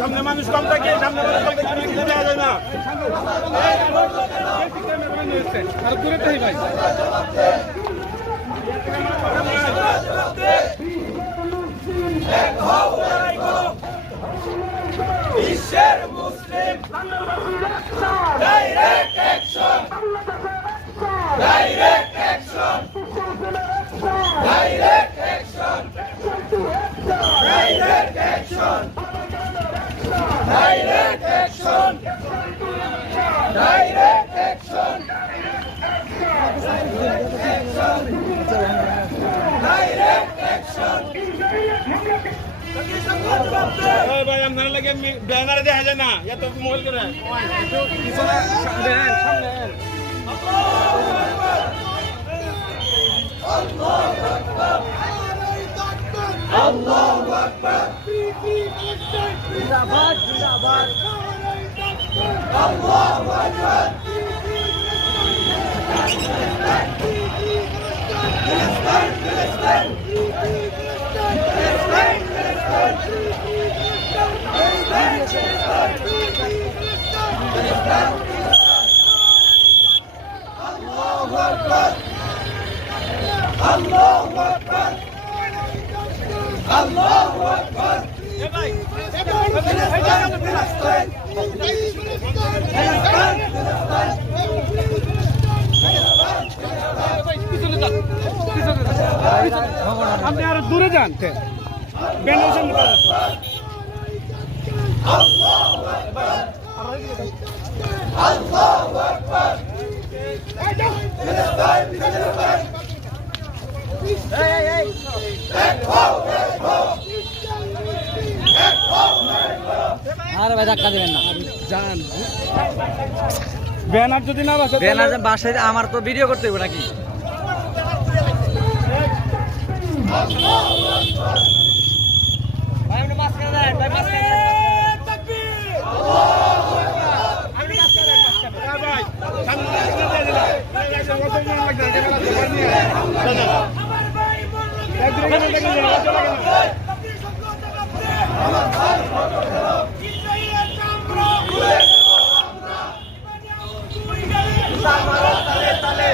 সামনে মানুষ কম থাকে, সামনে মানুষ কম থাকে, কিছু দেওয়া যায় না। আর দূরে তাই ভাই বিশ্বের মুসলিম direct action, direct action, direct action, direct action, direct action, direct action, direct action. ভাই আপনারা লাগে ব্যানারে দেখা যায় না, এত মোবাইল করে আল্লাহু আকবার, জিন্দাবাদ জিন্দাবাদ, আল্লাহু আকবার, ফিলিস্তিন ফিলিস্তিন, আল্লাহু আকবার, আল্লাহু আকবার, আল্লাহু আকবার। আপনি আরো দূরে যান, আল্লাহু আকবার, আল্লাহু আকবার, আরে ভাই ধাক্কা দিবেন না, জান ব্যানার যদি না বাসে, ব্যানার বাসায় আমার তো ভিডিও করতে হবে নাকি? ভাই আপনি মাস্ক দেন, ভাই মাস্ক দেন, তাকবীর, আল্লাহু আকবার, আপনি মাস্ক দেন, মাস্ক দেন ভাই সামনে দিয়ে দিলা এটা কত জন লাগবে ক্যামেরা ধরে নিয়ে আমার ভাই আমার ভাই ইসরায়েলের চামড়া খুলে দেব আমরা, তালে তালে